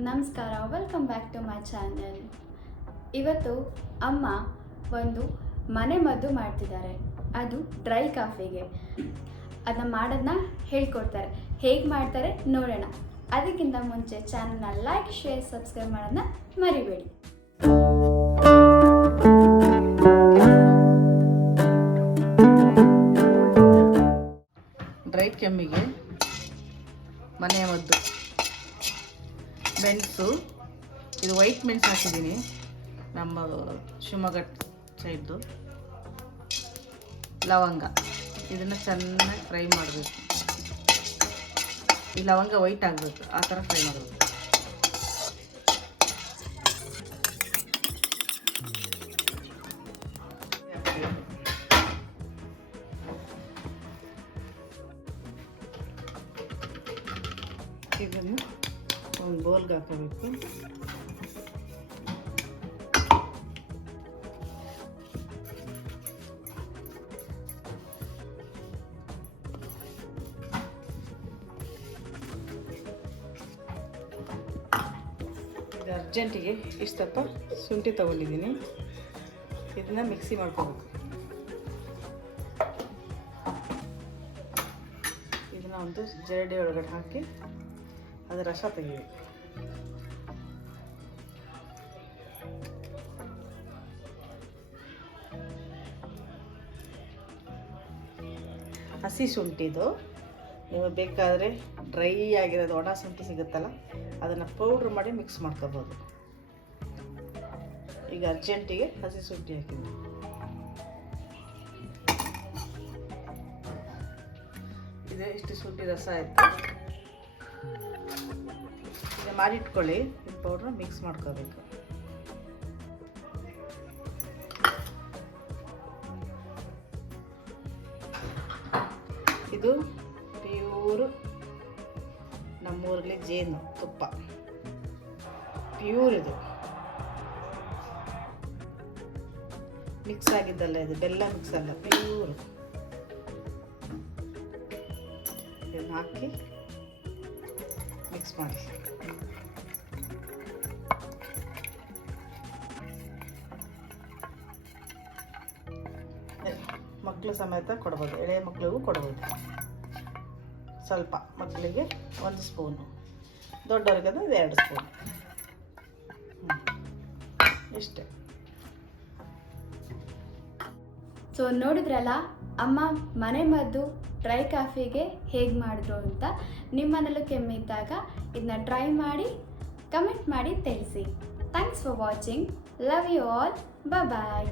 ನಮಸ್ಕಾರ, welcome back to my channel. ಇವತ್ತು ಅಮ್ಮ ಒಂದು ಮನೆ ಮದ್ದು ಮಾಡ್ತಿದ್ದಾರೆ, ಅದು ಡ್ರೈ ಕಾಫಿಗೆ. ಅದನ್ನ ಮಾಡೋದನ್ನ ಹೇಳ್ಕೊಡ್ತಾರೆ. ಹೇಗೆ ಮಾಡ್ತಾರೆ ನೋಡೋಣ. ಅದಕ್ಕಿಂತ ಮುಂಚೆ ಚಾನಲ್ನ ಲೈಕ್, ಶೇರ್, ಸಬ್ಸ್ಕ್ರೈಬ್ ಮಾಡೋದನ್ನ ಮರಿಬೇಡಿ. ಡ್ರೈ ಕೆಮ್ಮಿಗೆ ಮನೆ ಮದ್ದು ಮೆಣಸು, ಇದು ವೈಟ್ ಮೆಣಸು ಹಾಕಿದ್ದೀನಿ, ನಮ್ಮ ಶಿವಮೊಗ್ಗ ಸೈಡ್ದು. ಲವಂಗ, ಇದನ್ನು ಚೆನ್ನಾಗಿ ಫ್ರೈ ಮಾಡಬೇಕು. ಈ ಲವಂಗ ವೈಟ್ ಆಗಬೇಕು, ಆ ಥರ ಫ್ರೈ ಮಾಡಬೇಕು. ಇದನ್ನು ಒಂದು ಬೌಲ್ಗೆ ಹಾಕಬೇಕು. ಇದು ಅರ್ಜೆಂಟಿಗೆ ಇಷ್ಟಪ್ಪ ಶುಂಠಿ ತಗೊಂಡಿದ್ದೀನಿ, ಇದನ್ನ ಮಿಕ್ಸಿ ಮಾಡ್ಕೋಬೇಕು. ಇದನ್ನ ಒಂದು ಜರಡಿ ಒಳಗಡೆ ಹಾಕಿ ಅದರ ರಸ ತೆಗೆಯಬೇಕು. ಹಸಿ ಶುಂಠಿದು, ನೀವು ಬೇಕಾದರೆ ಡ್ರೈ ಆಗಿರೋದು ಒಣ ಶುಂಠಿ ಸಿಗುತ್ತಲ್ಲ, ಅದನ್ನು ಪೌಡ್ರ್ ಮಾಡಿ ಮಿಕ್ಸ್ ಮಾಡ್ಕೋಬೋದು. ಈಗ ಅರ್ಜೆಂಟಿಗೆ ಹಸಿ ಶುಂಠಿ ಹಾಕಿದ್ದೀನಿ. ಇದು ಇಷ್ಟು ಶುಂಠಿ ರಸ ಆಯಿತು. ಇದು ಮಾಡಿಟ್ಕೊಳ್ಳಿ. ಇದು ಪೌಡ್ರ್ ಮಿಕ್ಸ್ ಮಾಡ್ಕೋಬೇಕು. ಇದು ಪ್ಯೂರ್ ನಮ್ಮೂರಲ್ಲಿ ಜೇನು ತುಪ್ಪ, ಪ್ಯೂರ್ ಇದು ಮಿಕ್ಸ್ ಆಗಿದ್ದಲ್ಲ, ಇದು ಬೆಲ್ಲ ಮಿಕ್ಸ್ ಅಲ್ಲ, ಪ್ಯೂರ್. ಇದನ್ನು ಹಾಕಿ ಮಿಕ್ಸ್ ಮಾಡಿ. ಮಕ್ಕಳು ಸಮೇತ ಕೊಡ್ಬೋದು, ಎಳೆ ಮಕ್ಕಳಿಗೂ ಕೊಡ್ಬೋದು. ಸ್ವಲ್ಪ ಮಕ್ಕಳಿಗೆ 1 ಸ್ಪೂನು, ದೊಡ್ಡವ್ರಿಗೆ 2 ಸ್ಪೂನ್, ಇಷ್ಟೇ. ಸೊ ನೋಡಿದ್ರಲ್ಲ, ಅಮ್ಮ ಮನೆ ಮದ್ದು ಡ್ರೈ ಕಾಫಿಗೆ ಹೇಗೆ ಮಾಡಿದ್ರು ಅಂತ. ನಿಮ್ಮನೇಲೂ ಕೆಮ್ಮಿದ್ದಾಗ ಇದನ್ನ ಟ್ರೈ ಮಾಡಿ ಕಮೆಂಟ್ ಮಾಡಿ ತಿಳಿಸಿ. Thanks for watching. Love you all. Bye.